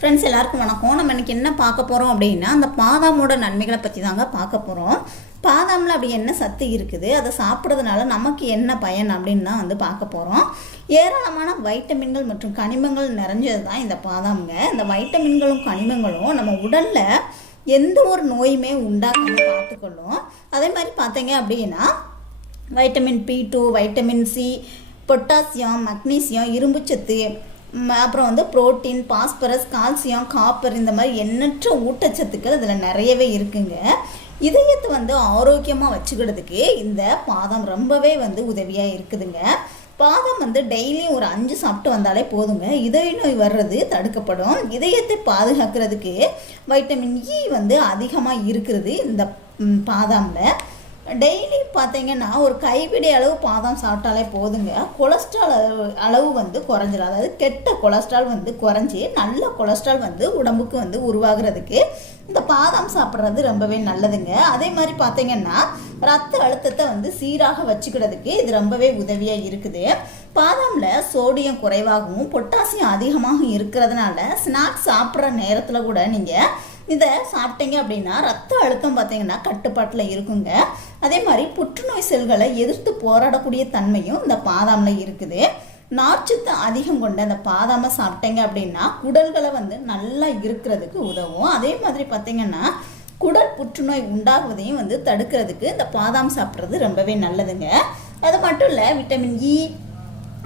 Friends எல்லாருக்கும் வணக்கம். நம்ம இன்னைக்கு என்ன பார்க்க போகிறோம் அப்படின்னா அந்த பாதாமோட நன்மைகளை பற்றி தாங்க பார்க்க போகிறோம் பாதாமில் அப்படி என்ன சத்து இருக்குது அதை சாப்பிட்றதுனால நமக்கு என்ன பயன் அப்படின்னு தான் வந்து பார்க்க போகிறோம் ஏராளமான வைட்டமின்கள் மற்றும் கனிமங்கள் நிறைஞ்சது தான் இந்த பாதாம்ங்க. இந்த வைட்டமின்களும் கனிமங்களும் நம்ம உடலில் எந்த ஒரு நோயுமே உண்டாக்காமல் பார்த்துக்கொள்ளும். அதே மாதிரி பார்த்தீங்க அப்படின்னா vitamin B two vitamin C potassium magnesium இரும்புச்சத்து அப்புறம் வந்து புரோட்டீன் பாஸ்பரஸ் கால்சியம் காப்பர் இந்த மாதிரி எண்ணற்ற ஊட்டச்சத்துக்கள் இதில் நிறையவே இருக்குங்க. இதயத்தை வந்து ஆரோக்கியமாக வச்சுக்கிறதுக்கு இந்த பாதம் ரொம்பவே வந்து உதவியாக இருக்குதுங்க. பாதம் வந்து டெய்லியும் ஒரு அஞ்சு சாப்பிட்டு வந்தாலே போதுங்க. இதய நோய் வர்றது தடுக்கப்படும். இதயத்தை பாதுகாக்கிறதுக்கு வைட்டமின் இ வந்து அதிகமாக இருக்கிறது இந்த பாதாமில். டெய்லி பார்த்தீங்கன்னா ஒரு கைப்பிடி அளவு பாதாம் சாப்பிட்டாலே போதுங்க. கொலஸ்ட்ரால் அளவு அளவு வந்து குறைஞ்சிடும் அதாவது கெட்ட கொலஸ்ட்ரால் வந்து குறைஞ்சி நல்ல கொலஸ்ட்ரால் வந்து உடம்புக்கு வந்து உருவாகிறதுக்கு இந்த பாதாம் சாப்பிட்றது ரொம்பவே நல்லதுங்க. அதே மாதிரி பார்த்தீங்கன்னா ரத்த அழுத்தத்தை வந்து சீராக வச்சுக்கிறதுக்கு இது ரொம்பவே உதவியாக இருக்குது. பாதாமில் சோடியம் குறைவாகவும் பொட்டாசியம் அதிகமாகவும் இருக்கிறதுனால ஸ்நாக்ஸ் சாப்பிட்ற நேரத்தில் கூட நீங்கள் இதை சாப்பிட்டீங்க அப்படின்னா ரத்த அழுத்தம் பார்த்தீங்கன்னா கட்டுப்பாட்டில் இருக்குங்க. அதே மாதிரி புற்றுநோய் செல்களை எதிர்த்து போராடக்கூடிய தன்மையும் இந்த பாதாமில் இருக்குது. நார்ச்சத்து அதிகம் கொண்ட அந்த பாதாமை சாப்பிட்டீங்க அப்படின்னா குடல்களை வந்து நல்லா இருக்கிறதுக்கு உதவும். அதே மாதிரி பார்த்தீங்கன்னா குடல் புற்றுநோய் உண்டாகுவதையும் வந்து தடுக்கிறதுக்கு இந்த பாதாம் சாப்பிட்றது ரொம்பவே நல்லதுங்க. அது மட்டும் இல்லை விட்டமின் இ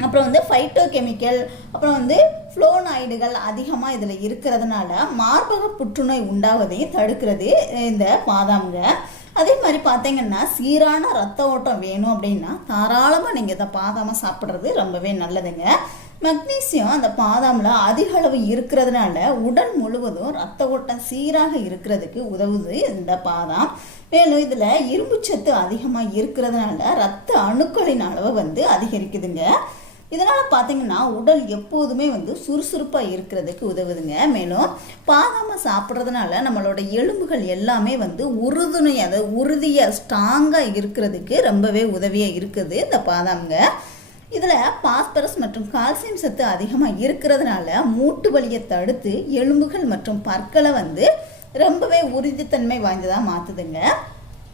அப்புறம் வந்து ஃபைட்டோ கெமிக்கல் அப்புறம் வந்து ஃப்ளோனாய்டுகள் அதிகமாக இதில் இருக்கிறதுனால மார்பக புற்றுநோய் உண்டாவதையும் தடுக்கிறது இந்த பாதாம்ங்க. அதே மாதிரி பார்த்தீங்கன்னா சீரான ரத்த ஓட்டம் வேணும் அப்படின்னா தாராளமாக நீங்கள் இதை பாதாமை சாப்பிட்றது ரொம்பவே நல்லதுங்க. மக்னீசியம் அந்த பாதாமில் அதிக அளவு இருக்கிறதுனால உடல் முழுவதும் ரத்த ஓட்டம் சீராக இருக்கிறதுக்கு உதவுது இந்த பாதாம். மேலும் இதில் இரும்புச்சத்து அதிகமாக இருக்கிறதுனால ரத்த அணுக்களின் அளவை வந்து அதிகரிக்குதுங்க. இதனால் பார்த்தீங்கன்னா உடல் எப்போதுமே வந்து சுறுசுறுப்பாக இருக்கிறதுக்கு உதவுதுங்க. மேலும் பாதாமை சாப்பிட்றதுனால நம்மளோட எலும்புகள் எல்லாமே வந்து உறுதுணை உறுதியாக ஸ்ட்ராங்காக இருக்கிறதுக்கு ரொம்பவே உதவியாக இருக்குது இந்த பாதாம்ங்க. இதில் பாஸ்பரஸ் மற்றும் கால்சியம் சத்து அதிகமாக இருக்கிறதுனால மூட்டு வலியை தடுத்து எலும்புகள் மற்றும் பற்களை வந்து ரொம்பவே உறுதித்தன்மை வாய்ந்ததாக மாற்றுதுங்க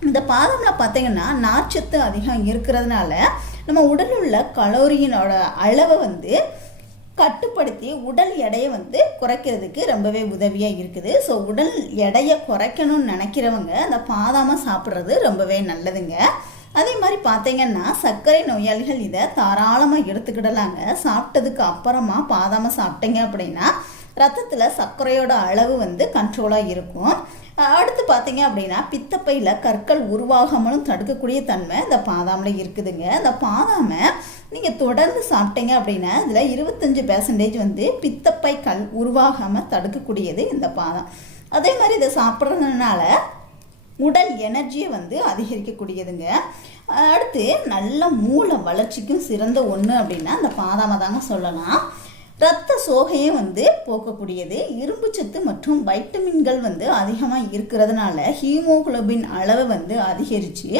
இந்த பாதமில் பார்த்தீங்கன்னா நார்ச்சத்து அதிகம் இருக்கிறதுனால நம்ம உடலில் உள்ள கலோரியினோட அளவை வந்து கட்டுப்படுத்தி உடல் எடையை வந்து குறைக்கிறதுக்கு ரொம்பவே உதவியாக இருக்குது. ஸோ உடல் எடையை குறைக்கணும்னு நினைக்கிறவங்க அந்த பாதாமல் சாப்பிட்றது ரொம்பவே நல்லதுங்க. அதே மாதிரி பார்த்தீங்கன்னா சர்க்கரை நோயாளிகள் இதை தாராளமாக எடுத்துக்கிடலாங்க. சாப்பிட்டதுக்கு அப்புறமா பாதாமல் சாப்பிட்டீங்க அப்படின்னா ரத்தத்தில் சர்க்கரையோட அளவு வந்து கண்ட்ரோலாக இருக்கும். அடுத்து பார்த்தீங்க அப்படின்னா பித்தப்பையில் கற்கள் உருவாகாமலும் தடுக்கக்கூடிய தன்மை இந்த பாதாமில் இருக்குதுங்க. இந்த பாதாமை நீங்கள் தொடர்ந்து சாப்பிட்டீங்க அப்படின்னா இதில் இருபத்தஞ்சி பெர்சன்டேஜ் வந்து பித்தப்பை கல் உருவாகாமல் தடுக்கக்கூடியது இந்த பாதாம். அதே மாதிரி இதை சாப்பிட்றதுனால உடல் எனர்ஜியை வந்து அதிகரிக்கக்கூடியதுங்க. அடுத்து நல்ல மூளை வளர்ச்சிக்கும் சிறந்த ஒன்று அப்படின்னா அந்த பாதாமை தாங்க சொல்லலாம். இரத்த சோகையை வந்து போக்கக்கூடியது. இரும்புச்சத்து மற்றும் வைட்டமின்கள் வந்து அதிகமாக இருக்கிறதுனால ஹீமோகுளோபின் அளவை வந்து அதிகரித்து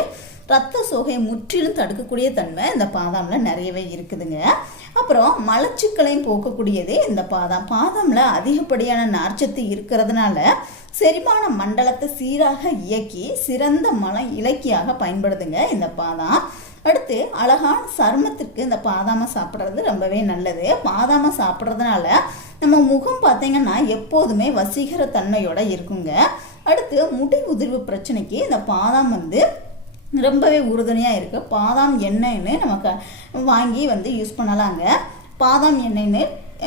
ரத்த சோகையை முற்றிலும் தடுக்கக்கூடிய தன்மை இந்த பாதாமில் நிறையவே இருக்குதுங்க. அப்புறம் மலச்சிக்கலையும் போக்கக்கூடியது இந்த பாதாம். பாதாமில் அதிகப்படியான நார்ச்சத்து இருக்கிறதுனால செரிமான மண்டலத்தை சீராக இயக்கி சிறந்த மல இலக்கியாக பயன்படுதுங்க இந்த பாதாம். அடுத்து அழகான சருமத்திற்கு இந்த பாதாமை சாப்பிட்றது ரொம்பவே நல்லது. பாதாமை சாப்பிட்றதுனால நம்ம முகம் பார்த்தீங்கன்னா எப்போதுமே வசீகர தன்மையோட இருக்குங்க. அடுத்து முடி உதிர்வு பிரச்சனைக்கு இந்த பாதாம் வந்து ரொம்பவே உறுதுணையாக இருக்குது பாதாம் எண்ணெய்னு நமக்கு வாங்கி வந்து யூஸ் பண்ணலாங்க. பாதாம் எண்ணெய்னு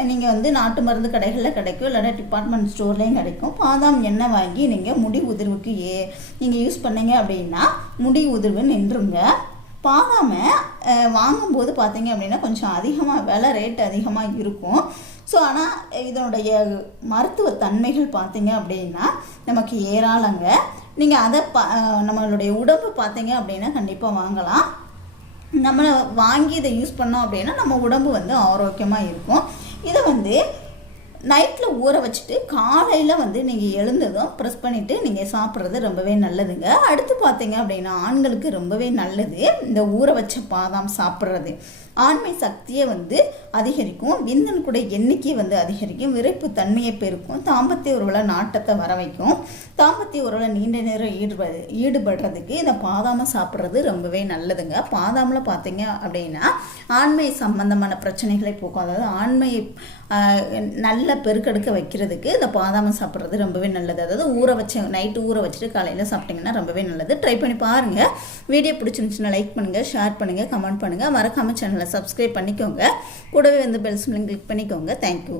நீங்கள் வந்து நாட்டு மருந்து கடைகளில் கிடைக்கும் இல்லைன்னா டிபார்ட்மெண்ட் ஸ்டோர்லேயும் கிடைக்கும். பாதாம் எண்ணெய் வாங்கி நீங்கள் முடி உதிர்வுக்கு ஏ நீங்கள் யூஸ் பண்ணீங்க அப்படின்னா முடி உதிர்வு நின்றுங்க. பாதாமை வாங்கும்போது பார்த்தீங்க அப்படின்னா கொஞ்சம் அதிகமாக விலை ரேட் அதிகமாக இருக்கும். ஸோ ஆனால் இதனுடைய மருத்துவ தன்மைகள் பார்த்தீங்க அப்படின்னா நமக்கு ஏராளங்க. நீங்கள் அதை பா நம்மளுடைய உடம்பு பார்த்தீங்க அப்படின்னா கண்டிப்பாக வாங்கலாம். நம்ம வாங்கி இதை யூஸ் பண்ணோம் அப்படின்னா நம்ம உடம்பு வந்து ஆரோக்கியமாக இருக்கும். இதை வந்து நைட்டில் ஊற வச்சுட்டு காலையில் வந்து நீங்கள் எழுந்ததும் ப்ரெஸ் பண்ணிவிட்டு நீங்கள் சாப்பிட்றது ரொம்பவே நல்லதுங்க. அடுத்து பார்த்தீங்க அப்படின்னா ஆண்களுக்கு ரொம்பவே நல்லது இந்த ஊற வச்ச பாதாம் சாப்பிட்றது. ஆண்மை சக்தியை வந்து அதிகரிக்கும் விந்தன் கூட எண்ணிக்கை வந்து அதிகரிக்கும் விரைப்பு தன்மையை பெருக்கும் தாம்பத்திய உறவுல நாட்டத்தை வர வைக்கும். தாம்பத்திய உறவுல நீண்ட நேரம் ஈடுபடு ஈடுபடுறதுக்கு இந்த பாதாமை சாப்பிட்றது ரொம்பவே நல்லதுங்க. பாதாமில் பார்த்தீங்க அப்படின்னா ஆண்மை சம்பந்தமான பிரச்சனைகளை போக்கும். அதாவது ஆண்மையை நல்ல பெருக்கெடுக்க வைக்கிறதுக்கு இந்த பாதாமை சாப்பிட்றது ரொம்பவே நல்லது. அதாவது ஊற வச்ச நைட்டு ஊற வச்சுட்டு காலையில் சாப்பிட்டிங்கன்னா ரொம்பவே நல்லது. ட்ரை பண்ணி பாருங்கள் வீடியோ பிடிச்சிருந்துச்சுன்னா லைக் பண்ணுங்கள் ஷேர் பண்ணுங்கள் கமெண்ட் பண்ணுங்கள் மறக்காமல் சேனலை சப்ஸ்கிரைப் பண்ணிக்கோங்க. கூடவே வந்து பெல்ஸ் கிளிக் பண்ணிக்கோங்க. தேங்க்யூ